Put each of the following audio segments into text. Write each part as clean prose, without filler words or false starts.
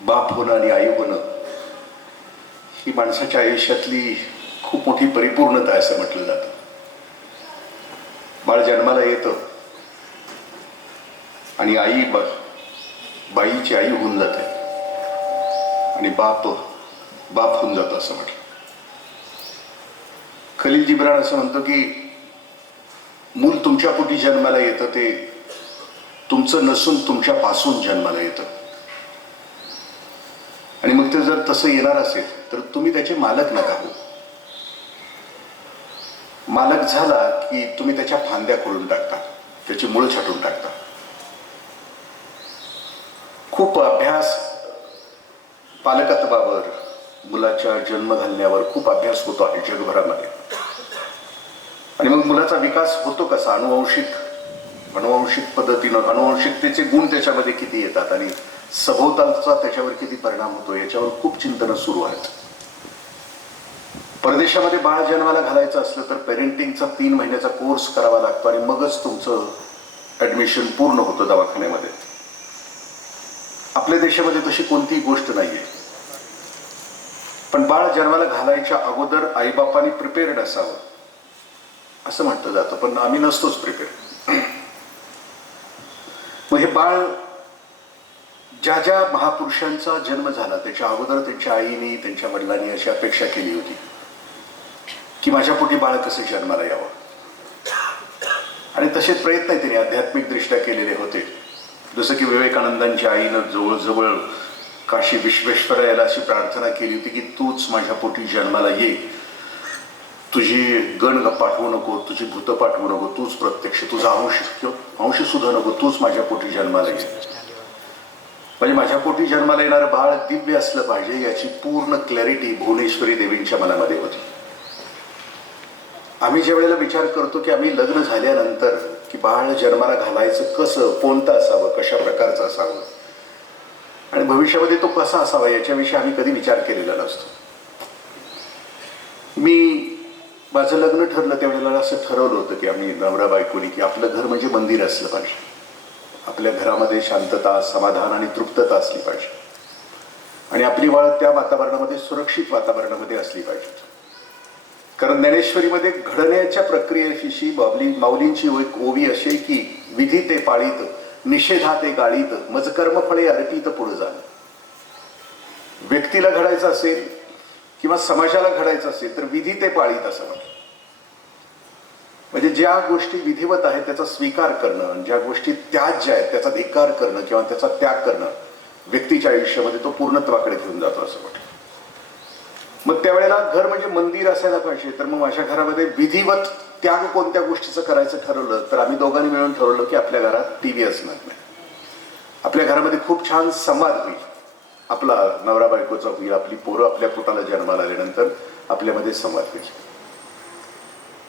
बाप होणं आणि आई होणं ही माणसाच्या आयुष्यातली खूप मोठी परिपूर्णता आहे असं म्हटलं जातं. बाळ जन्माला येतं आणि आई बाईची आई होऊन जाते आणि बाप होऊन जातो असं म्हटलं. खलील जिब्रान असं म्हणतो की मूल तुमच्या पोटी जन्माला येतं ते तुमचं नसून तुमच्यापासून जन्माला येतं. आणि मग ते जर तसं येणार असेल तर तुम्ही त्याचे मालक नका हो. मालक झाला की तुम्ही त्याच्या फांद्या खोडून टाकता, त्याची मूळ छाटून टाकता. खूप अभ्यास पालकत्वावर, मुलाच्या जन्म घालण्यावर खूप अभ्यास होतो आहे जगभरामध्ये. आणि मग मुलाचा विकास होतो कसा, अनुवंशिक पद्धतीनं, अनुवंशिकतेचे गुण त्याच्यामध्ये किती येतात आणि सभोवतालचा त्याच्यावर किती परिणाम होतो याच्यावर खूप चिंतन सुरू आहेत. परदेशामध्ये बाळ जन्माला घालायचं असलं तर पेरेंटिंगचा 3 महिन्याचा कोर्स करावा लागतो आणि मगच तुमचं ऍडमिशन पूर्ण होतं दवाखान्यामध्ये. आपल्या देशामध्ये तशी कोणतीही गोष्ट नाहीये. पण बाळ जन्माला घालायच्या अगोदर आईबापांनी प्रिपेअर्ड असावं असं म्हटलं जातं, पण आम्ही नसतोच प्रिपेअर्ड. मग हे बाळ ज्या ज्या महापुरुषांचा जन्म झाला त्याच्या अगोदर त्यांच्या आईने, त्यांच्या वडिलांनी अशी अपेक्षा केली होती की माझ्या पोटी बाळ कसं जन्माला यावं. आणि तसे प्रयत्न त्यांनी आध्यात्मिक दृष्ट्या केलेले होते. जसं की विवेकानंदांच्या आईनं जवळजवळ काशी विश्वेश्वरायाला अशी प्रार्थना केली होती की तूच माझ्या पोटी जन्माला ये, तुझी गण पाठवू नको, तुझी भूत पाठवू नको, तूच प्रत्यक्ष, तुझा अंश सुद्धा नको, तूच माझ्या पोटी जन्माला ये. म्हणजे माझ्या पोटी जन्माला येणारं बाळ दिव्य असलं पाहिजे याची पूर्ण क्लॅरिटी भुवनेश्वरी देवींच्या मनामध्ये होती. आम्ही ज्या वेळेला विचार करतो की आम्ही लग्न झाल्यानंतर की बाळ जन्माला घालायचं कसं, कोणतं असावं, कशा प्रकारचं असावं आणि भविष्यामध्ये तो कसा असावा याच्याविषयी आम्ही कधी विचार केलेला नसतो. माझं लग्न ठरलं त्यावेळेला असं ठरवलं होतं की आम्ही नवरा बायकोनी की आपलं घर म्हणजे मंदिर असलं पाहिजे. आपल्या घरामध्ये शांतता, समाधान आणि तृप्तता असली पाहिजे आणि आपली बाळ त्या वातावरणामध्ये, सुरक्षित वातावरणामध्ये असली पाहिजे. कारण ज्ञानेश्वरीमध्ये घडण्याच्या प्रक्रियेशी माऊलींची एक ओवी अशी की विधी ते पाळीत, निषेधा ते गाळीत, मज कर्मफळे अर्पित पुढे जाणं. व्यक्तीला घडायचं असेल किंवा समाजाला घडायचं असेल तर विधी ते पाळीत असं म्हणतात. म्हणजे ज्या गोष्टी विधिवत आहेत त्याचा स्वीकार करणं, ज्या गोष्टी त्याज्य आहेत त्याचा धिक्कार करणं किंवा त्याचा त्याग करणं व्यक्तीच्या आयुष्यामध्ये तो पूर्णत्वाकडे घेऊन जातो असं म्हटलं. मग त्यावेळेला घर म्हणजे मंदिर असायला पाहिजे. तर मग माझ्या घरामध्ये विधिवत त्याग कोणत्या गोष्टीचं करायचं ठरवलं तर आम्ही दोघांनी मिळून ठरवलं की आपल्या घरात टीव्ही असणार नाही. आपल्या घरामध्ये खूप छान संवाद होईल, आपला नवरा बायकोचा होईल, आपली पोरं आपल्या पोटाला जन्माला आल्यानंतर आपल्यामध्ये संवाद होईल.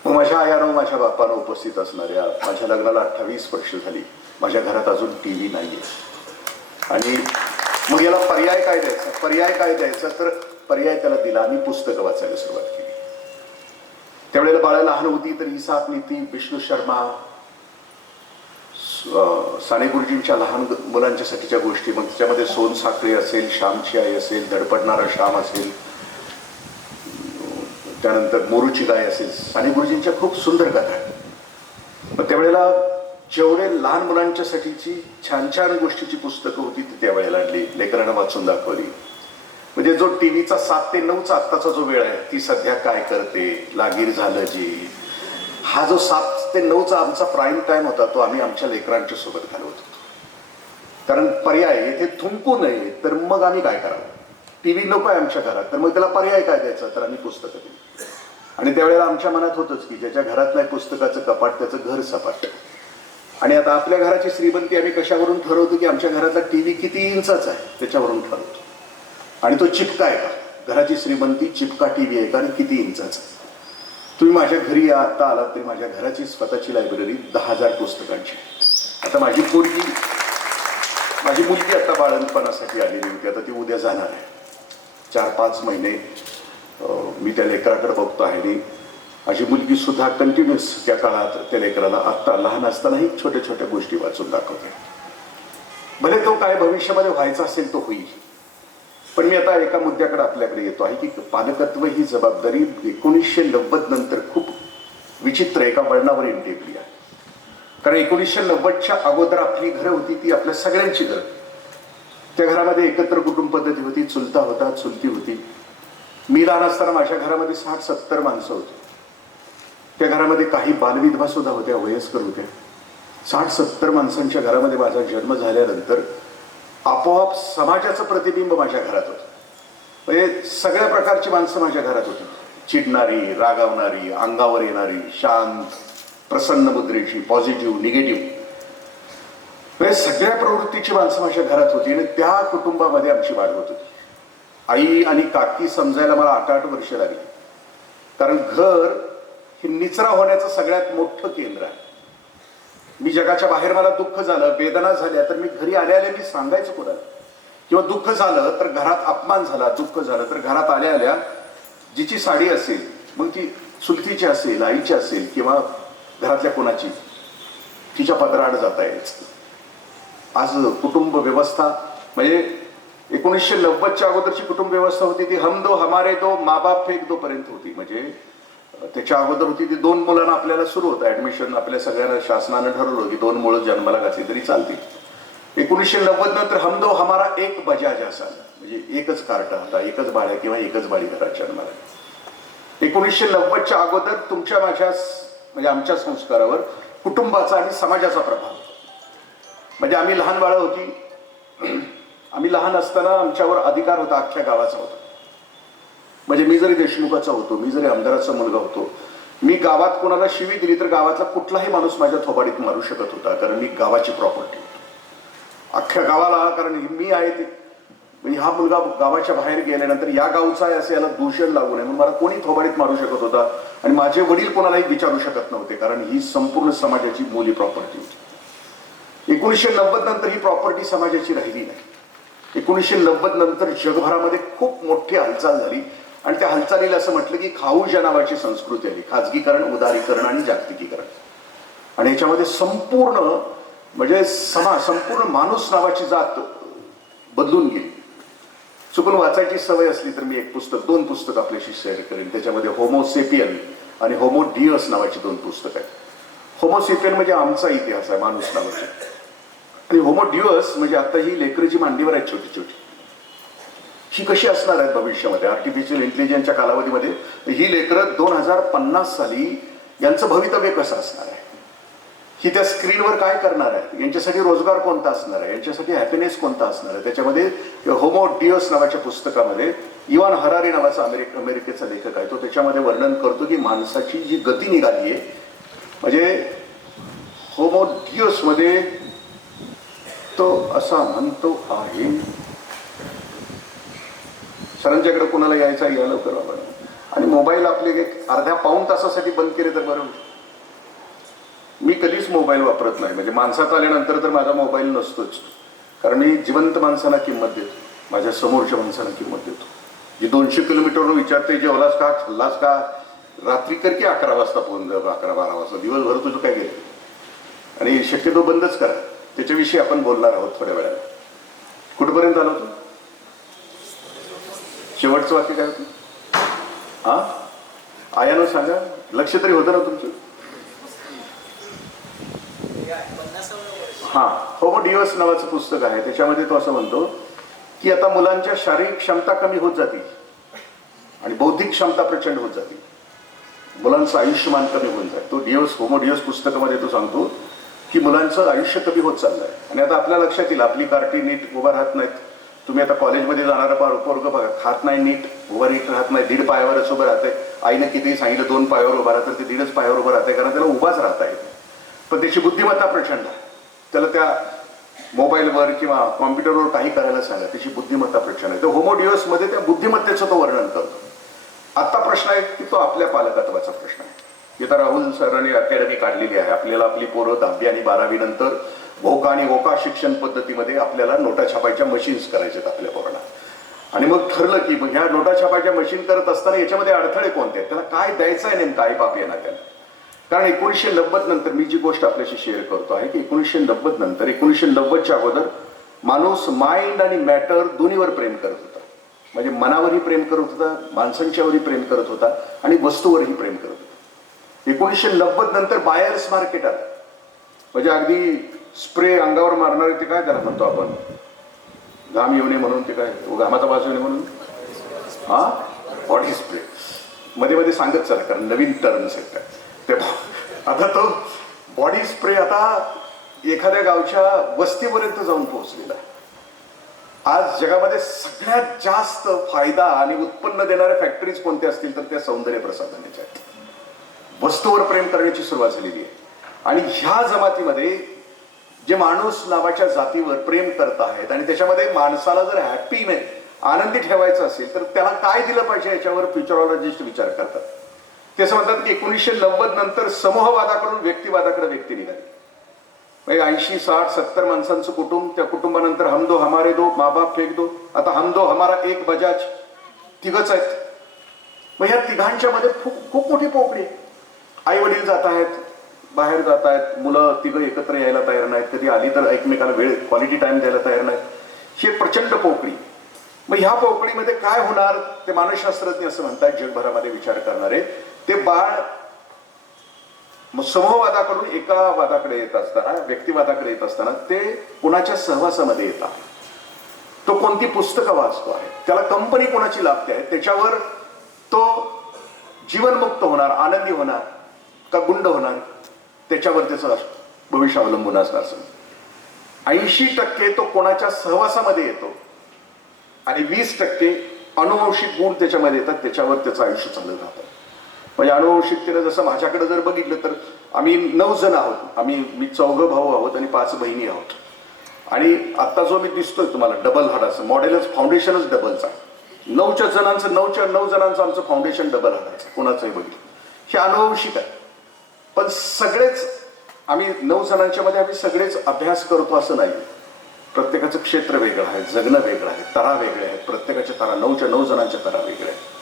मग माझ्या आयानं, माझ्या बापानं उपस्थित असणाऱ्या, माझ्या लग्नाला 28 वर्ष झाली, माझ्या घरात अजून टीव्ही नाहीये. आणि मग याला पर्याय काय द्यायचा तर पर्याय त्याला दिला. आम्ही पुस्तकं वाचायला सुरुवात केली. त्यावेळेला बाळा लहान होती तर हिसाब नीती, विष्णू शर्मा, साने गुरुजींच्या लहान मुलांच्यासाठीच्या गोष्टी, मग त्याच्यामध्ये सोनसाखळी असेल, श्यामची आई असेल, धडपडणारा श्याम असेल, त्यानंतर मोरूची गाय असेल, साने गुरुजींच्या खूप सुंदर कथा आहेत. मग त्यावेळेला जेवढे लहान मुलांच्यासाठीची छान छान गोष्टीची पुस्तकं होती ती त्यावेळेला आणली, लेकरांना वाचून दाखवली. म्हणजे जो टीव्हीचा 7 ते 9चा आत्ताचा जो वेळ आहे, ती सध्या काय करते, लागीर झालं जी, हा जो 7 ते 9चा आमचा प्राईम टाइम होता तो आम्ही आमच्या लेकरांच्या सोबत घालवत होतो. कारण पर्याय येथे थुंकू नये तर मग आम्ही काय करावं, टीव्ही नको आहे आमच्या घरात, तर मग त्याला पर्याय काय द्यायचा, तर आम्ही पुस्तकं दिली. आणि त्यावेळेला आमच्या मनात होतंच की ज्याच्या घरात नाही पुस्तकाचं कपाट त्याचं घर सपाट. आणि आता आपल्या घराची श्रीमंती आम्ही कशावरून ठरवतो की आमच्या घरातला टीव्ही किती इंचाचा आहे त्याच्यावरून ठरवतो. आणि तो चिपका आहे का, घराची श्रीमंती चिपका टीव्ही आहे का आणि किती इंचाचा. तुम्ही माझ्या घरी आता आलात तरी माझ्या घराची स्वतःची लायब्ररी 10,000 पुस्तकांची. आता माझी मुलगी आता बाळंतपणासाठी आलेली होती, आता ती उद्या जाणार आहे. 4-5 महिने मी त्या लेकराकडे बघतो आहे. आणि माझी मुलगी सुद्धा कंटिन्युअस त्या काळात त्या लेकराला आत्ता लहान असतानाही छोट्या छोट्या गोष्टी वाचून दाखवते. भले तो काय भविष्यामध्ये व्हायचा असेल तो होईल, पण मी आता एका मुद्द्याकडे आपल्याकडे येतो आहे की पालकत्व ही जबाबदारी 1990 नंतर खूप विचित्र एका वळणावर येऊन टेकली आहे. कारण 1990च्या अगोदर आपली घरं होती ती आपल्या सगळ्यांची घरं. त्या घरामध्ये एकत्र कुटुंब पद्धती होती, चुलता होता, चुलती होती. मी लहान असताना माझ्या घरामध्ये 60-70 माणसं होती. त्या घरामध्ये काही बालविधवा सुद्धा होत्या, वयस्कर होत्या. 60-70 माणसांच्या घरामध्ये माझा जन्म झाल्यानंतर आपोआप समाजाचं प्रतिबिंब माझ्या घरात होतं. म्हणजे सगळ्या प्रकारची माणसं माझ्या घरात होती. चिडणारी, रागावणारी, अंगावर येणारी, शांत, प्रसन्न मुद्रेची, पॉझिटिव्ह, निगेटिव्ह, म्हणजे सगळ्या प्रवृत्तीची माणसं माझ्या घरात होती. आणि त्या कुटुंबामध्ये आमची वाढ होत होती. आई आणि काकी समजायला मला 8-8 वर्ष लागली. कारण घर हे निचरा होण्याचं सगळ्यात मोठं केंद्र आहे. मी जगाच्या बाहेर मला दुःख झालं, वेदना झाल्या, तर मी घरी आल्या मी सांगायचं कोणाला. किंवा दुःख झालं तर घरात अपमान झाला, दुःख झालं तर घरात आल्या जिची साडी असेल, मग ती चुलतीची असेल, आईची असेल, किंवा घरातल्या कोणाची, तिच्या पदराआड जाता यायचं. आज कुटुंब व्यवस्था म्हणजे 1990च्या अगोदरची कुटुंब व्यवस्था होती ती हम दो हमारे दो माँ बाप फेक दो पर्यंत होती. म्हणजे त्याच्या अगोदर होती ती 2 मुलांना आपल्याला सुरू होतं ऍडमिशन. आपल्या सगळ्यांना शासनानं ठरवलं की 2 मुलं जन्माला घातली तरी चालतील. 1990 नंतर हम दो हमारा एक बजाज असा, म्हणजे एकच कार्टा होता, एकच बाळ्या किंवा एकच बाळी घरात जन्माला. 1990च्या अगोदर तुमच्या माझ्या म्हणजे आमच्या संस्कारावर कुटुंबाचा आणि समाजाचा प्रभाव. म्हणजे आम्ही लहान बाळं होती, आम्ही लहान असताना आमच्यावर अधिकार होता अख्ख्या गावाचा होता. म्हणजे मी जरी देशमुखाचा होतो, मी जरी आमदाराचा मुलगा होतो, मी गावात कोणाला शिवी दिली तर गावातला कुठलाही माणूस माझ्या थोबाडीत मारू शकत होता. कारण मी गावाची प्रॉपर्टी होतो अख्ख्या गावाला. कारण मी आहे ते म्हणजे हा मुलगा गावाच्या बाहेर गेल्यानंतर या गावचा आहे असं याला दूषण लागू नये म्हणून मला कोणी थोबाडीत मारू शकत होता. आणि माझे वडील कोणालाही विचारू शकत नव्हते, कारण ही संपूर्ण समाजाची मोली प्रॉपर्टी होती. 1990 नंतर ही प्रॉपर्टी समाजाची राहिली नाही. 1990 नंतर जगभरामध्ये खूप मोठी हालचाल झाली. आणि त्या हालचालीला असं म्हटलं की खाऊच्या नावाची संस्कृती आली. खाजगीकरण, उदारीकरण आणि जागतिकीकरण. आणि याच्यामध्ये संपूर्ण म्हणजे संपूर्ण माणूस नावाची जात बदलून गेली. चुकून वाचायची सवय असली तर मी 2 पुस्तक आपल्याशी शेअर करेन. त्याच्यामध्ये होमोसेपियन आणि होमोडियस नावाची 2 पुस्तकं आहेत. होमोसेपियन म्हणजे आमचा इतिहास आहे माणूस नावाची. आणि होमोडियस म्हणजे आता ही लेकरं जी मांडीवर आहेत छोटी छोटी, ही कशी असणार आहेत भविष्यामध्ये आर्टिफिशियल इंटेलिजन्सच्या कालावधीमध्ये. ही लेकरं 2050 साली यांचं भवितव्य कसं असणार आहे, ही त्या स्क्रीनवर काय करणार आहेत, यांच्यासाठी रोजगार कोणता असणार आहे, यांच्यासाठी हॅपीनेस कोणता असणार आहे. त्याच्यामध्ये होमोडियस नावाच्या पुस्तकामध्ये इवान हरारी नावाचा अमेरिकेचा लेखक आहे, तो त्याच्यामध्ये वर्णन करतो की माणसाची जी गती निघाली आहे, म्हणजे होमोडियस मध्ये तो असा म्हणतो आहे. सरांच्याकडे कोणाला यायचा या लवकर आपण. आणि मोबाईल आपले एक अर्ध्या पाऊण तासासाठी बंद केले तर बरं. मी कधीच मोबाईल वापरत नाही. म्हणजे माणसात आल्यानंतर तर माझा मोबाईल नसतोच. कारण मी जिवंत माणसांना किंमत देतो, माझ्या समोरच्या माणसांना किंमत देतो. जी 200 किलोमीटरवर विचारते जेवलास का, खाल्लास का, रात्री कर की 11 वाजता फोन, 11-12 वाजता, दिवसभर तुझं काय गेलं. आणि शक्यतो बंदच करा. त्याच्याविषयी आपण बोलणार आहोत थोड्या वेळाला. कुठपर्यंत आलो तू? शेवटचं वाक्य काय होतं? हा, आयानं सांगा, लक्ष तरी होतं ना तुमचं. हा, होमोडियस नावाचं पुस्तक आहे. त्याच्यामध्ये तो असं म्हणतो की आता मुलांच्या शारीरिक क्षमता कमी होत जातील आणि बौद्धिक क्षमता प्रचंड होत जातील. मुलांचं आयुष्यमान कमी होऊन जाईल. तो होमोडियस पुस्तकामध्ये तो सांगतो की मुलांचं आयुष्य कमी होत चाललं आहे. आणि आता आपल्या लक्षात येईल, आपली कार्टी नीट उभा राहत नाहीत. तुम्ही आता कॉलेजमध्ये जाणारा पोरगं बघा, खात नाही नीट, उभा नीट राहत नाही, 1.5 पायावरच उभं राहते. आईनं कितीही सांगितलं 2 पायावर उभा राहतं, ते 1.5 पायावर उभं राहते, कारण त्याला उभाच राहता येते. पण त्याची बुद्धिमत्ता प्रचंड आहे. त्याला त्या मोबाईलवर किंवा कॉम्प्युटरवर काही करायला सांगा, त्याची बुद्धिमत्ता प्रचंड आहे. तर होमोडियसमध्ये त्या बुद्धिमत्तेचं तो वर्णन करतो. आता प्रश्न आहे की तो आपल्या पालकत्वाचा प्रश्न आहे. इथं राहुल सरांनी अकॅडमी काढलेली आहे. आपल्याला आपली पोरं 10वी आणि 12वी नंतर भोका आणि ओका शिक्षण पद्धतीमध्ये आपल्याला नोटा छापायच्या मशीन्स करायच्यात आपल्या पोरांना. आणि मग ठरलं की मग ह्या नोटा छापायच्या मशीन करत असताना याच्यामध्ये अडथळे कोणते आहेत, त्याला काय द्यायचं आहे नेमकं आई बाप येणार त्याला. कारण 1990 नंतर मी जी गोष्ट आपल्याशी शेअर करतो आहे की 1990 नंतर 1990च्या अगोदर माणूस माइंड आणि मॅटर दोन्हीवर प्रेम करत होता. म्हणजे मनावरही प्रेम करत होता, माणसांच्यावरही प्रेम करत होता आणि वस्तूवरही प्रेम करत होता. 1990 नंतर बायर्स मार्केट आलं. म्हणजे अगदी स्प्रे अंगावर मारणारे ते काय त्याला म्हणतो आपण, घाम येऊ नये म्हणून, ते काय घामाचा वास येऊ नये म्हणून, हा बॉडी स्प्रे मध्ये मध्ये सांगत चला, कारण नवीन टर्म्स आहेत ते. आता तो बॉडी स्प्रे आता एखाद्या गावच्या वस्तीपर्यंत जाऊन पोहोचलेला आहे. आज जगामध्ये सगळ्यात जास्त फायदा आणि उत्पन्न देणाऱ्या फॅक्टरीज कोणत्या असतील तर त्या सौंदर्य प्रसाधनाच्या आहेत. वस्तूवर प्रेम करण्याची सुरुवात झालेली आहे. आणि ह्या जमातीमध्ये जे माणूस नावाच्या जातीवर प्रेम करत आहेत आणि त्याच्यामध्ये माणसाला जर हॅपी नाही, आनंदी ठेवायचं असेल तर त्याला काय दिलं पाहिजे याच्यावर फ्युचरॉलॉजिस्ट विचार करतात. ते असं म्हणतात की 1990 नंतर समूहवादाकडून व्यक्तिवादाकडे व्यक्ती निघाली. म्हणजे 80, 60, 70 माणसांचं कुटुंब, त्या कुटुंबानंतर हम दो हमारे दो, माँ बाप फेक दो, आता हम दो हमारा एक बजाज, तिघच आहेत. मग ह्या तिघांच्या मध्ये खूप मोठी पोकळी. आई वडील जात आहेत, बाहेर जात आहेत, मुलं तिघं एकत्र यायला तयार नाहीत, कधी आली तर एकमेकाला वेळ क्वालिटी टाइम द्यायला तयार नाहीत. ही प्रचंड पोकळी. मग ह्या पोकळीमध्ये काय होणार ते मानसशास्त्रज्ञ असं म्हणतात, जगभरामध्ये विचार करणारे, ते बाळ समूहवादाकडून एका वादाकडे येत असताना, व्यक्तिवादाकडे येत असताना ते कुणाच्या सहवासामध्ये येतात. तो कोणती पुस्तकं वाचतो आहे, त्याला कंपनी कोणाची लाभते आहे, त्याच्यावर तो जीवनमुक्त होणार, आनंदी होणार का गुंड होणार, त्याच्यावर त्याचं भविष्य अवलंबून असणार. 80% तो कोणाच्या सहवासामध्ये येतो आणि 20% अनुवंशिक गुण त्याच्यामध्ये येतात, त्याच्यावर त्याचं आयुष्य चालत राहतं. म्हणजे अनुवंशिकतेनं जसं माझ्याकडे जर बघितलं तर आम्ही 9 जण आहोत. मी 4 भाऊ आहोत आणि 5 बहिणी आहोत. आणि आत्ता जो मी दिसतोय तुम्हाला डबल हाडाचं मॉडेलच, फाउंडेशनच डबलचा. 9 जणांचं आमचं फाउंडेशन डबल हाडाचं, कोणाचंही बघितलं. हे अनुवंशिक आहे. पण सगळेच आम्ही 9 जणांच्या मध्ये आम्ही सगळेच अभ्यास करतो असं नाही. प्रत्येकाचं क्षेत्र वेगळं आहे, जगणं वेगळं आहे, तरा वेगळे आहेत. प्रत्येकाच्या तरा 9 जणांच्या तरा वेगळे आहेत.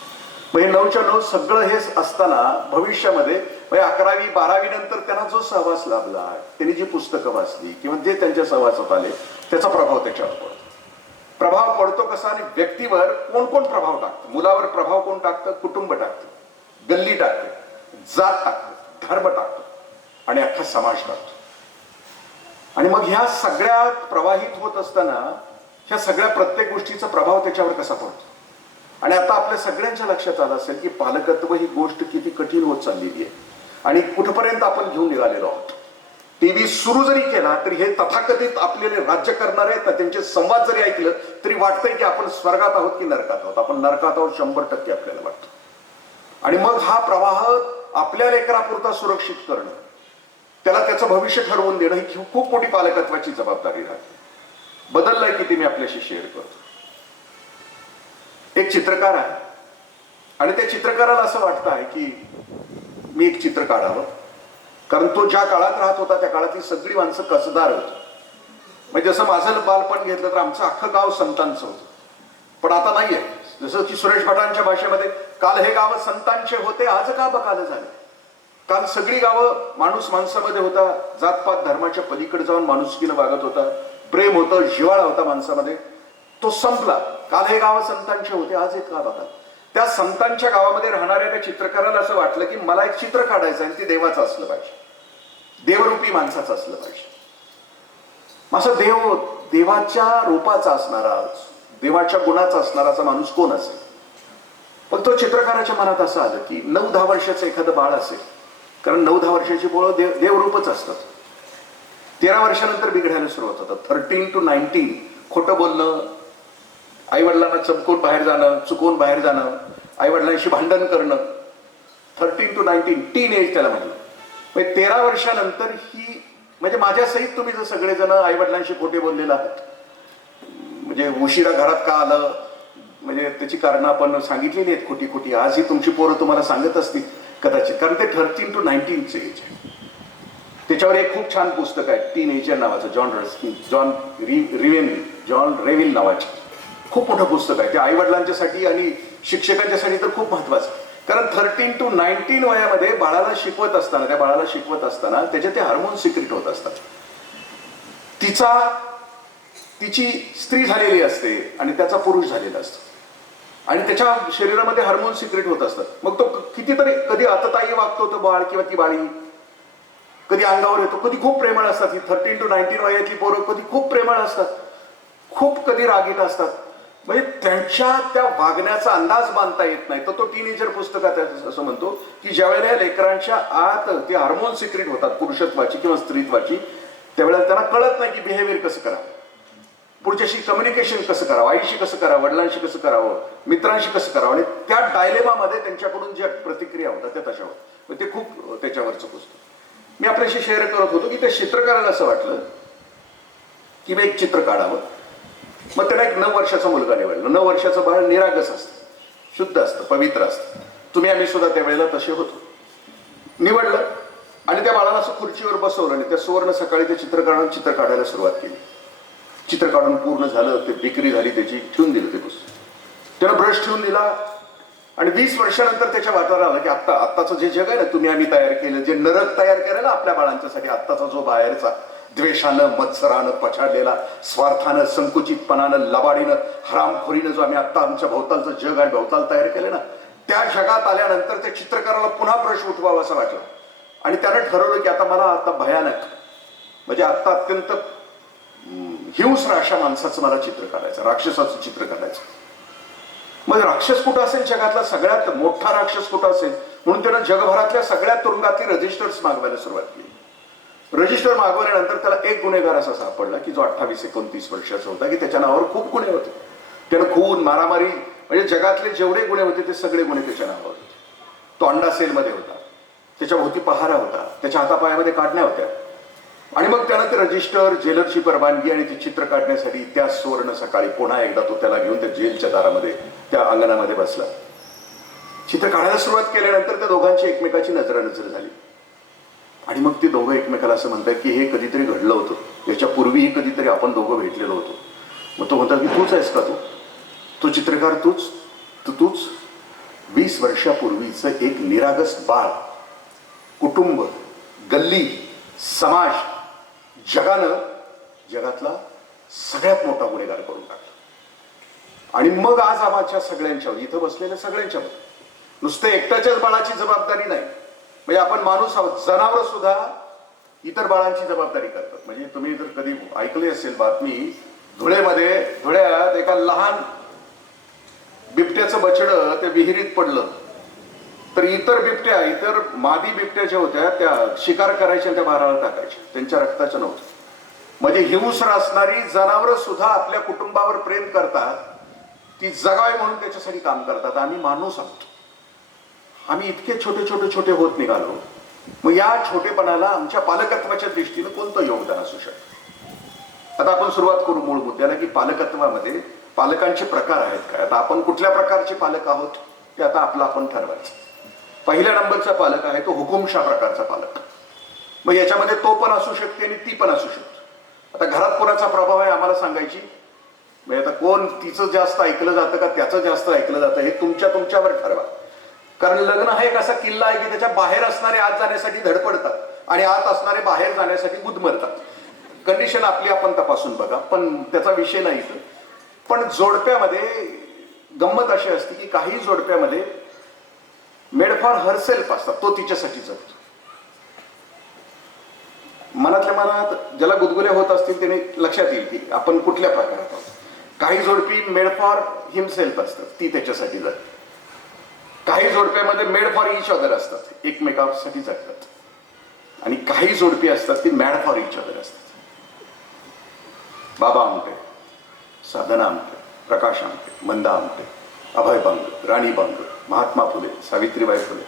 मग हे 9 सगळं हे असताना भविष्यामध्ये म्हणजे 11वी 12वी नंतर त्यांना जो सहवास लाभला, त्यांनी जी पुस्तकं वाचली किंवा जे त्यांच्या सहवासात आले, त्याचा प्रभाव त्याच्यावर पडतो. प्रभाव पडतो कसा आणि व्यक्तीवर कोण कोण प्रभाव टाकतं. मुलावर प्रभाव कोण टाकतं, कुटुंब टाकतं, गल्ली टाकतं, जात टाकतं, धर्म टाकतं आणि अख्खा समाज टाकतो. आणि मग ह्या सगळ्यात प्रवाहित होत असताना ह्या सगळ्या प्रत्येक गोष्टीचा प्रभाव त्याच्यावर कसा पडतो. आणि आता आपल्या सगळ्यांच्या लक्षात आलं असेल की पालकत्व ही गोष्ट किती कठीण होत चाललेली आहे आणि कुठपर्यंत आपण घेऊन निघालेलो आहोत. टीव्ही सुरू जरी केला तरी हे तथाकथित आपल्याला राज्य करणारे आहेत ना, त्यांचे संवाद जरी ऐकलं तरी वाटतंय की आपण स्वर्गात आहोत की नरकात आहोत. आपण नरकात आहोत 100% आपल्याला वाटतं. आणि मग हा प्रवाह आपल्या लेकरापुरता सुरक्षित करणं, त्याला त्याचं भविष्य ठरवून देणं ही खूप मोठी पालकत्वाची जबाबदारी राहते. बदललाय किती मी आपल्याशी शेअर करतो. एक चित्रकार आहे आणि त्या चित्रकाराला असं वाटतं आहे की मी एक चित्र काढावं, कारण तो ज्या काळात राहत होता त्या काळातली सगळी माणसं कसदार होती. म्हणजे जसं माझं बालपण घेतलं तर आमचं अख्खं गाव संतांचं होतं, पण आता नाही आहे. जसं की सुरेश भटांच्या भाषेमध्ये, काल हे गाव संतांचे होते, आज का बकाल झाले. काल सगळी गावं माणूस माणसामध्ये होता, जातपात धर्माच्या पलीकडे जाऊन माणुसकीनं वागत होता, प्रेम होतं, जिव्हाळा होता माणसामध्ये, तो संपला. काल हे गाव संतांचे होते, आज एक का बघा. त्या संतांच्या गावामध्ये राहणाऱ्या त्या चित्रकाराला असं वाटलं की मला एक चित्र काढायचं आणि ते देवाचं असलं पाहिजे, देवरूपी माणसाचं असलं पाहिजे. असं देवाच्या रूपाचा असणारा, देवाच्या गुणाचा असणारा असा माणूस कोण असेल. पण तो चित्रकाराच्या मनात असं आलं की 9-10 वर्षाचं एखादं बाळ असेल, कारण 9-10 वर्षाची पोळं देवरूपच असतात. 13 वर्षानंतर बिघडायला सुरुवात होतात. 13 to 19 खोटं बोलणं, आईवडिलांना चमकून बाहेर जाणं, चुकून बाहेर जाणं, आईवडिलांशी भांडण करणं. 13 to 19 टीन एज त्याला म्हटलं. म्हणजे 13 वर्षानंतर ही, म्हणजे माझ्या सहित तुम्ही जर सगळेजण आईवडिलांशी खोटे बोललेला आहात, म्हणजे उशिरा घरात का आलं, म्हणजे त्याची कारणं आपण सांगितलेली आहेत खोटी खोटी. आजही तुमची पोरं तुम्हाला सांगत असतील कदाचित, कारण ते 13 to 19 चे एज आहे. त्याच्यावर एक खूप छान पुस्तक आहे टीन एजर नावाचं, जॉन रेविल नावाचे खूप मोठं पुस्तक आहे. ते आईवडिलांच्यासाठी आणि शिक्षकांच्यासाठी तर खूप महत्वाचं. कारण 13 to 19 वयामध्ये बाळाला शिकवत असताना त्याचे ते हार्मोन सिक्रेट होत असतात. तिची स्त्री झालेली असते आणि त्याचा पुरुष झालेला असतो. आणि त्याच्या शरीरामध्ये हार्मोन सिक्रेट होत असतात. मग तो कितीतरी कधी आतताई वागतो तो बाळ किंवा ती बाळी, कधी अंगावर येतो, कधी खूप प्रेमळ असतात. ही 13 to 19 वयातली पोरं कधी खूप प्रेमळ असतात, खूप कधी रागीट असतात. म्हणजे त्यांच्या त्या वागण्याचा अंदाज बांधता येत नाही. तर तो टीनेजर पुस्तकात असं म्हणतो की ज्या वेळेला लेकरांच्या आत ते हार्मोन सिक्रेट होतात पुरुषत्वाची किंवा स्त्रीत्वाची, त्यावेळेला त्यांना कळत नाही की बिहेवियर कसं करावं, पुढच्याशी कम्युनिकेशन कसं करावं, आईशी कसं करावं, वडिलांशी कसं करावं, मित्रांशी कसं करावं. आणि त्या डायलेमामध्ये त्यांच्याकडून ज्या प्रतिक्रिया होतात त्या तशा होतात. ते खूप त्याच्यावरचं पुस्तक मी आपल्याशी शेअर करत होतो की त्या चित्रकाराला असं वाटलं की मी एक चित्र काढावं. मग त्याला एक 9 वर्षाचा मुलगा निवडला. 9 वर्षाचं बाळ निरागस असतं, शुद्ध असतं, पवित्र असतं. तुम्ही आम्ही सुद्धा त्यावेळेला तसे होतो. निवडलं आणि त्या बाळाला असं खुर्चीवर बसवलं आणि त्या सुवर्ण सकाळी ते चित्र काढायला सुरुवात केली. चित्र काढून पूर्ण झालं, ते विक्री झाली त्याची, ठेवून दिलं ते पुस्तक. त्यानं ब्रश ठेवून दिला आणि 20 वर्षानंतर त्याच्या वाटायला आलं की आत्ताचं जे जग आहे ना, तुम्ही आम्ही तयार केलं, जे नरक तयार केलं ना आपल्या बाळांच्यासाठी, आत्ताचा जो बाहेरचा द्वेषानं, मत्सरानं पछाडलेला, स्वार्थानं, संकुचितपणानं, लबाडीनं, हरामखोरीनं जो आम्ही आत्ता आमच्या भोवतालचं जग आणि भोवताल तयार केलं ना, त्या जगात आल्यानंतर त्या चित्रकाराला पुन्हा ब्रश उठवावा असं वाटलं. आणि त्यानं ठरवलं की आता भयानक, म्हणजे आता अत्यंत हिंस्र अशा माणसाचं मला चित्र काढायचं, राक्षसाचं चित्र काढायचं. मग राक्षस कुठं असेल, जगातला सगळ्यात मोठा राक्षस कुठं असेल, म्हणून त्यानं जगभरातल्या सगळ्या तुरुंगातली रजिस्टर्स मागवायला सुरुवात केली. रजिस्टर मागवल्यानंतर त्याला एक गुन्हेगार असा सापडला की जो 28-29 वर्षाचा होता, की त्याच्या नावावर खूप गुन्हे होते. त्यानं खून, मारामारी, म्हणजे जगातले जेवढे गुन्हे होते ते सगळे गुन्हे त्याच्या नावावर होते. तो अंडा सेलमध्ये होता, त्याच्या भोवती पहारा होता, त्याच्या हातापायामध्ये काढण्या होत्या. आणि मग त्यानं ते रजिस्टर, जेलरची परवानगी आणि ती चित्र काढण्यासाठी त्या सुवर्ण सकाळी पुन्हा एकदा तो त्याला घेऊन त्या जेलच्या दारामध्ये, त्या अंगणामध्ये बसला. चित्र काढायला सुरुवात केल्यानंतर त्या दोघांची एकमेकाची नजरानजर झाली. आणि मग ते दोघं एकमेकाला असं म्हणतात की हे कधीतरी घडलं होतं, याच्या पूर्वीही कधीतरी आपण दोघं भेटलेलो होतो. मग तो म्हणतात की तूच आहेस का, तो चित्रकार, तूच 20 वर्षापूर्वीचं एक निरागस बाळ, कुटुंब, गल्ली, समाज, जगातला सगळ्यात मोठा गुन्हेगार करून टाकला. आणि मग आज आम्हाच्या सगळ्यांच्यावर, इथं बसलेल्या सगळ्यांच्यावर, नुसतं एकट्याच्याच बाळाची जबाबदारी नाही, म्हणजे आपण माणूस आहोत, जनावर सुद्धा इतर बाळांची जबाबदारी करतात. म्हणजे तुम्ही जर कधी ऐकले असेल बातमी, धुळ्यात एका लहान बिबट्याचं बछडं ते विहिरीत पडलं, तर इतर मादी बिबट्या ज्या होत्या त्या शिकार करायच्या, त्या भाराला टाकायच्या, त्यांच्या रक्ताचं नव्हतं. म्हणजे हिंस्र असणारी जनावरं सुद्धा आपल्या कुटुंबावर प्रेम करतात, ती जगावी म्हणून त्याच्यासाठी काम करतात. आम्ही माणूस आहोत, आम्ही इतके छोटे होत निघालो. मग या छोटेपणाला आमच्या पालकत्वाच्या दृष्टीनं कोणतं योगदान असू शकतं? आता आपण सुरुवात करू मूळ मुद्द्याला की पालकत्वामध्ये पालकांचे प्रकार आहेत काय. आता आपण कुठल्या प्रकारचे पालक आहोत ते आता आपण ठरवायचं. पहिल्या नंबरचा पालक आहे तो हुकुमशा प्रकारचा पालक. मग याच्यामध्ये तो पण असू शकते आणि ती पण असू शकते. आता घरात कोणाचा प्रभाव आहे आम्हाला सांगायची, म्हणजे आता कोण तिचं जास्त ऐकलं जातं का त्याचं जास्त ऐकलं जातं हे तुमच्यावर ठरवा. कारण लग्न हा एक असा किल्ला आहे की त्याच्या बाहेर असणारे आत जाण्यासाठी धडपडतात आणि आत असणारे बाहेर जाण्यासाठी गुदमरतात. कंडिशन आपली आपण तपासून बघा, पण त्याचा विषय नाही. पण जोडप्यामध्ये गंमत अशी असते की काही जोडप्यामध्ये मेड फॉर हरसेल्फ असतात, तो तिच्यासाठी जगतो. मनातल्या मनात ज्याला गुदगुल्या होत असतील त्याने लक्षात येईल की आपण कुठल्या प्रकारात आहोत. काही जोडपी मेड फॉर हिमसेल्फ असतात, ती त्याच्यासाठी जगते. काही जोडप्यामध्ये मेड फॉर इच अदर असतात, एकमेकांसाठी जगतात. आणि काही जोडपी असतात ती मॅड फॉर इच अदर असतात. बाबा आमटे, साधना आमटे, प्रकाश आमटे, मंदा आमटे, अभय बांगर, राणी Bangar, Mahatma Phule, Savitribai Phule,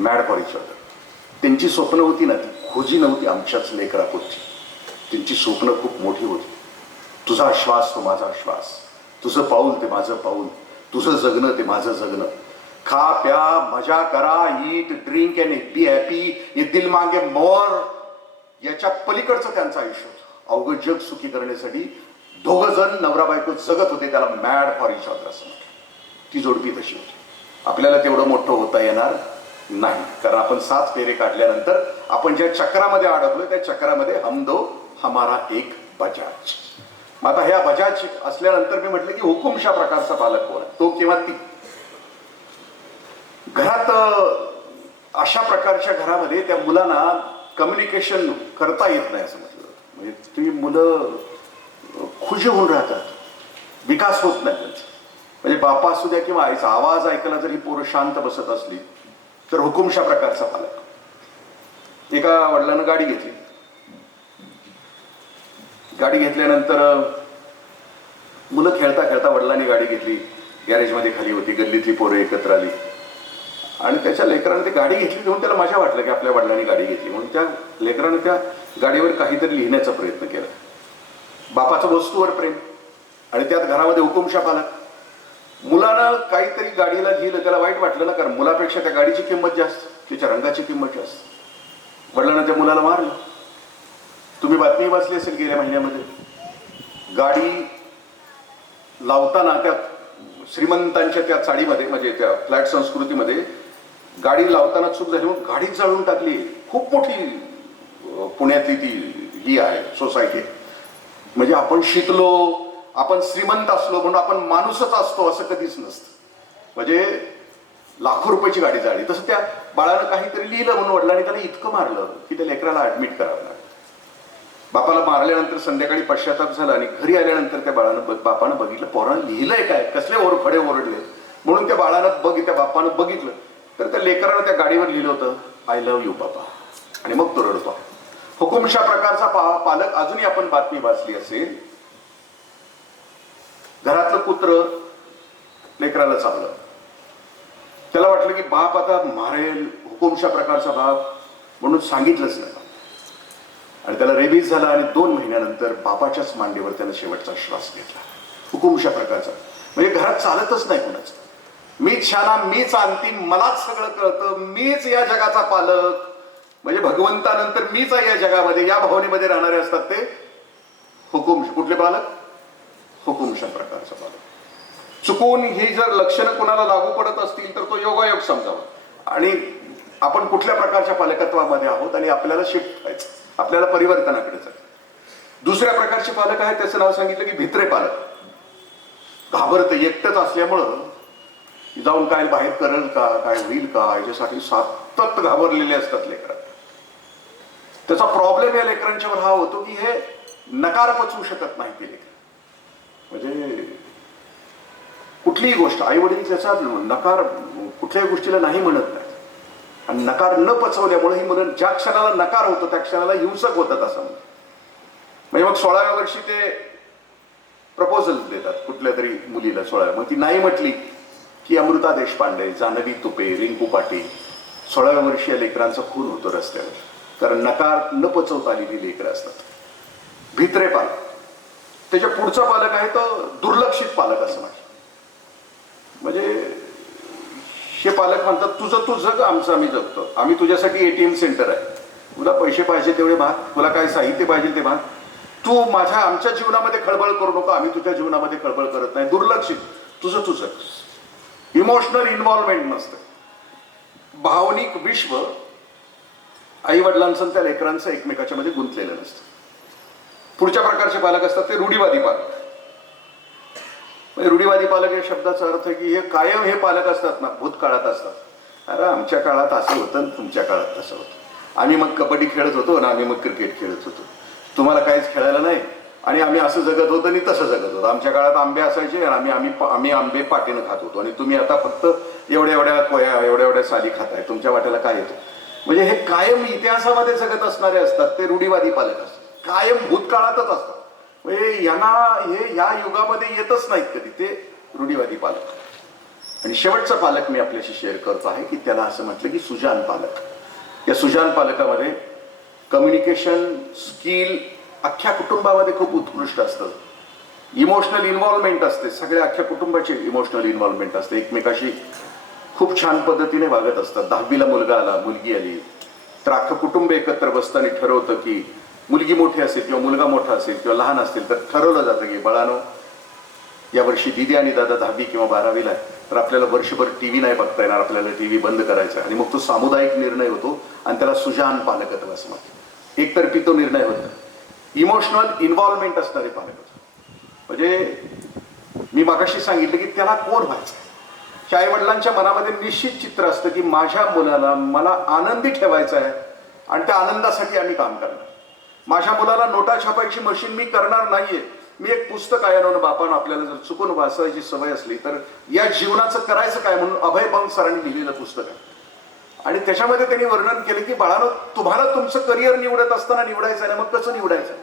mad for each other. त्यांची स्वप्न होती ना, ती खोजी नव्हती आमच्याच लेकरापुरती. त्यांची स्वप्न खूप मोठी होती. तुझा श्वास तो माझा श्वास, तुझं पाऊल ते माझं पाऊल, तुझं जगणं ते माझं जगणं. खा प्या मजा करा, eat drink and be happy, ये दिल मागे मोर. याच्या पलीकडचं त्यांचं आयुष्य होतं. अवघड जग सुखी करण्यासाठी दोघं जण नवरा बायको जगत होते, त्याला मॅड फॉर इच अदर असं. ती जोडपी तशी होती. आपल्याला तेवढं मोठं होता येणार नाही, कारण आपण 7 फेरे काढल्यानंतर आपण ज्या चक्रामध्ये अडकलोय त्या चक्रामध्ये हम दो हमारा एक बजाज. मग आता ह्या बजाज असल्यानंतर मी म्हटलं की हुकुमशा प्रकारचा पालक कोण आहे, तो किंवा ती. घरात अशा प्रकारच्या घरामध्ये त्या मुलांना कम्युनिकेशन करता येत नाही असं म्हटलं. म्हणजे ती मुलं खुशी होऊन राहतात, विकास होत नाही त्यांचा. म्हणजे बापा असू द्या किंवा आईचा आवाज ऐकायला जर ही पोरं शांत बसत असली तर हुकुमशा प्रकारचा पालक. एका वडिलांना गाडी घेतली. गाडी घेतल्यानंतर मुलं खेळता खेळता वडिलांनी गाडी घेतली, गॅरेजमध्ये खाली होती, गल्लीतली पोरं एकत्र आली आणि त्याच्या लेकराने ती गाडी घेतली घेऊन त्याला मजा वाटलं की आपल्या वडिलांनी गाडी घेतली म्हणून त्या लेकराने त्या गाडीवर काहीतरी लिहिण्याचा प्रयत्न केला. बापाचं वस्तूवर प्रेम आणि त्यात घरामध्ये हुकुमशा पालक. मुलानं काहीतरी गाडीला लिहिलं, त्याला वाईट वाटलं ना, कारण मुलापेक्षा त्या गाडीची किंमत जास्त, त्याच्या रंगाची किंमत जास्त. वडिलांना त्या मुलाला मारलं. तुम्ही बातमी वाचली असेल गेल्या महिन्यामध्ये, गाडी लावताना त्या श्रीमंतांच्या त्या चाळीमध्ये म्हणजे त्या फ्लॅट संस्कृतीमध्ये गाडी लावताना चूक झाली म्हणून गाडी जाळून टाकली. खूप मोठी पुण्यातली ती ही आहे सोसायटी. म्हणजे आपण शिकलो, आपण श्रीमंत असलो म्हणून आपण माणूसच असतो असं कधीच नसतं. म्हणजे लाखो रुपयाची गाडी जाळली. तसं त्या बाळानं काहीतरी लिहिलं म्हणून वडिलांनी त्याला इतकं मारलं की त्या लेकराला ऍडमिट करावं लागलं. बापाला मारल्यानंतर संध्याकाळी पश्चाताप झाला आणि घरी आल्यानंतर त्या बापानं बघितलं, पोरानं लिहिलंय काय, कसले खडे ओरडले म्हणून त्या बापानं बघितलं तर त्या लेकरानं त्या गाडीवर लिहिलं होतं, आय लव्ह यू बाबा. आणि मग तो रडतो. हुकुमशा प्रकारचा पालक. अजूनही आपण बातमी वाचली असेल, घरातलं कुत्र लेकराला चावलं. त्याला वाटलं की बाप आता मारेल, हुकुमशा प्रकारचा बाप, म्हणून सांगितलंच नाही आणि त्याला रेबीज झाला आणि 2 महिन्यानंतर बापाच्याच मांडीवर त्यानं शेवटचा श्वास घेतला. हुकुमशा प्रकारचा. म्हणजे घरात चालतच नाही कुणाचं. मीच शाना, मीच अंतिम, मलाच सगळं कळतं, मीच या जगाचा पालक. म्हणजे भगवंतानंतर मीच आहे या जगामध्ये, या भावनेमध्ये राहणारे असतात ते कुठले पालक? हुकुमशा प्रकारचा पालक. चुकून ही जर लक्षणं कोणाला लागू पडत असतील तर तो योगायोग समजावा आणि आपण कुठल्या प्रकारच्या पालकत्वामध्ये आहोत आणि आपल्याला शिफ्ट व्हायचं, आपल्याला परिवर्तनाकडे जायचं. दुसऱ्या प्रकारचे पालक आहेत, त्याचं नाव सांगितलं की भित्रे पालक. घाबरतं, एकटंच असल्यामुळं जाऊन काय बाहेर करेल का, काय होईल का, याच्यासाठी सतत घाबरलेले असतात लेकरं. त्याचा प्रॉब्लेम या लेकरांच्यावर हा होतो की हे नकार पचवू शकत नाही ते लेकर. म्हणजे कुठलीही गोष्ट आई वडील त्याचा नकार कुठल्याही गोष्टीला नाही म्हणत नाही आणि नकार न पचवल्यामुळे ही मुलं ज्या क्षणाला नकार होतो त्या क्षणाला हिंसक होतात असं म्हणजे मग 16व्या वर्षी ते प्रपोजल देतात कुठल्या तरी मुलीला. 16व्या मग ती नाही म्हटली की अमृता देशपांडे, जानवी तुपे, रिंकू पाटील, 16व्या वर्षी या लेकरांचा खून होतो रस्त्यावर, कारण नकार न पचवता आलेली लेकरं असतात. भित्रे पालक. त्याच्या पुढचा पालक आहे तो दुर्लक्षित पालक असं म्हणजे हे पालक म्हणतात तुझं तू जग, आमचं आम्ही जगतो. आम्ही तुझ्यासाठी ATM सेंटर आहे, तुला पैसे पाहिजे तेवढे भाग, तुला काय साहित्य पाहिजे ते भाग, तू आमच्या जीवनामध्ये खळबळ करू नको, आम्ही तुझ्या जीवनामध्ये खळबळ करत नाही. दुर्लक्षित, तुझं तू जग. इमोशनल इन्व्हॉल्वमेंट नसतं. भावनिक विश्व आई वडिलांचं त्या लेकरांचं एकमेकाच्या मध्ये गुंतलेलं नसतं. पुढच्या प्रकारचे पालक असतात ते रूढीवादी पालक. रूढीवादी पालक या शब्दाचा अर्थ आहे की हे कायम हे पालक असतात ना, भूतकाळात असतात. अरे आमच्या काळात असं होतं, तुमच्या काळात तसं होतं. आम्ही मग कबड्डी खेळत होतो ना, आम्ही मग क्रिकेट खेळत होतो, तुम्हाला काहीच खेळायला नाही आणि आम्ही असं जगत होतो आणि तसं जगत होतो. आमच्या काळात आंबे असायचे आणि आम्ही आंबे पाटीनं खात होतो आणि तुम्ही आता फक्त एवढ्या एवढ्या कोया एवढ्या एवढ्या साली खाताय, तुमच्या वाट्याला काय येतो. म्हणजे हे कायम इतिहासामध्ये जगत असणारे असतात ते रूढीवादी पालक असतात. कायम भूतकाळातच असतात. म्हणजे यांना हे या युगामध्ये येतच नाहीत कधी, ते रूढीवादी पालक. आणि शेवटचा पालक मी आपल्याशी शेअर करतो आहे की त्याला असं म्हटलं की सुजान पालक. या सुजान पालकामध्ये कम्युनिकेशन स्किल अख्ख्या कुटुंबामध्ये खूप उत्कृष्ट असतं. इमोशनल इन्व्हॉल्वमेंट असते, सगळ्या अख्ख्या कुटुंबाची इमोशनल इन्व्हॉल्वमेंट असते, एकमेकाशी खूप छान पद्धतीने वागत असतात. 10वीला मुलगा आला, मुलगी आली तर अख्खं कुटुंब एकत्र बसतं आणि ठरवतं की मुलगी मोठी असेल किंवा मुलगा मोठा असेल किंवा लहान असतील तर ठरवलं जातं की बाळानो यावर्षी दीदी आणि दादा 10वी किंवा 12वीला आहे तर आपल्याला वर्षभर TV नाही बघता येणार, आपल्याला TV बंद करायचा. आणि मग तो सामुदायिक निर्णय होतो आणि त्याला सुजान पालकत्व असं म्हणतात. एकतर्फी तो निर्णय होतो. इमोशनल इन्व्हॉल्वमेंट असणारे पालक. म्हणजे मी मागाशी सांगितलं की त्याला कोण व्हायचं. आई वडिलांच्या मनामध्ये निश्चित चित्र असतं की माझ्या मुलाला मला आनंदी ठेवायचं आहे आणि त्या आनंदासाठी आम्ही काम करणार. माझ्या मुलाला नोटा छापायची मशीन मी करणार नाहीये. मी एक पुस्तक आहे ना बापानं आपल्याला जर चुकून वाचायची सवय असली तर या जीवनाचं करायचं काय म्हणून अभय बंग सरांनी लिहिलेलं पुस्तक आहे. आणि त्याच्यामध्ये त्यांनी वर्णन केलं की बाळानो, तुम्हाला तुमचं करिअर निवडत असताना निवडायचं आहे ना, मग कसं निवडायचं?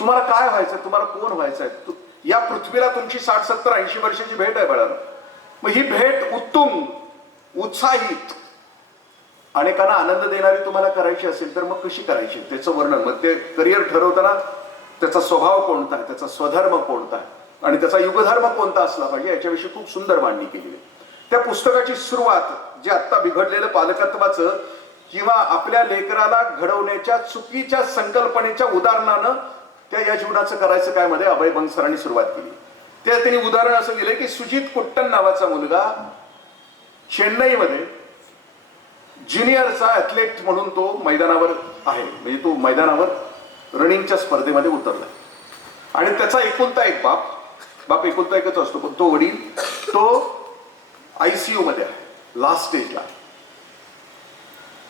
तुम्हाला काय व्हायचं, तुम्हाला कोण व्हायचं आहे? या पृथ्वीला तुमची 60, 70, 80 वर्षाची भेट आहे बाळानो. मग ही भेट उत्तुंग, उत्साहित, अनेकांना आनंद देणारी तुम्हाला करायची असेल तर मग कशी करायची त्याचं वर्णन. मग ते करिअर ठरवताना त्याचा स्वभाव कोणता आहे, त्याचा स्वधर्म कोणता आहे आणि त्याचा युगधर्म कोणता असला पाहिजे याच्याविषयी खूप सुंदर मांडणी केली आहे. त्या पुस्तकाची सुरुवात जे आत्ता बिघडलेलं पालकत्वाचं किंवा आपल्या लेकराला घडवण्याच्या चुकीच्या संकल्पनेच्या उदाहरणानं त्या या जीवनाचं करायचं काय मध्ये अभय बंग सरांनी सुरुवात केली. त्या त्यांनी उदाहरण असं दिलं की सुजित कुट्टन नावाचा मुलगा चेन्नईमध्ये ज्युनियरचा ॲथलेट म्हणून तो मैदानावर आहे. म्हणजे तो मैदानावर रनिंगच्या स्पर्धेमध्ये उतरला आणि त्याचा एकुलता एक बाप एकुलता एकच असतो, पण तो वडील तो ICU मध्ये आहे, लास्ट स्टेजला.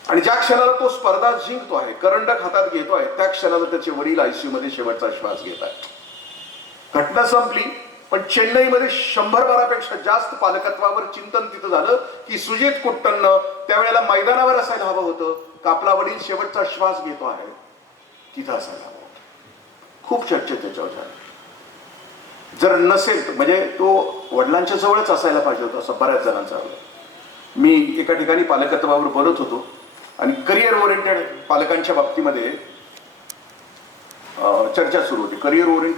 आणि ज्या क्षणाला तो स्पर्धा जिंकतो आहे, करंडक हातात घेतो आहे, त्या क्षणाला त्याचे वडील ICU मध्ये शेवटचा श्वास घेत आहेत. घटना संपली, पण चेन्नईमध्ये 100 बारापेक्षा जास्त पालकत्वावर चिंतन तिथं झालं की सुजित कुट्टननं त्यावेळेला मैदानावर असायला हवं होतं का आपला वडील शेवटचा श्वास घेतो आहे तिथं असायला हवं होतं. खूप चर्चा त्याच्यावर झाली. जर नसेल तर म्हणजे तो वडिलांच्या जवळच असायला पाहिजे होता असं बऱ्याच जणांचा. मी एका ठिकाणी पालकत्वावर बोलत होतो आणि करिअर ओरिएंटेड पालकांच्या बाबतीमध्ये चर्चा सुरू होती. Career oriented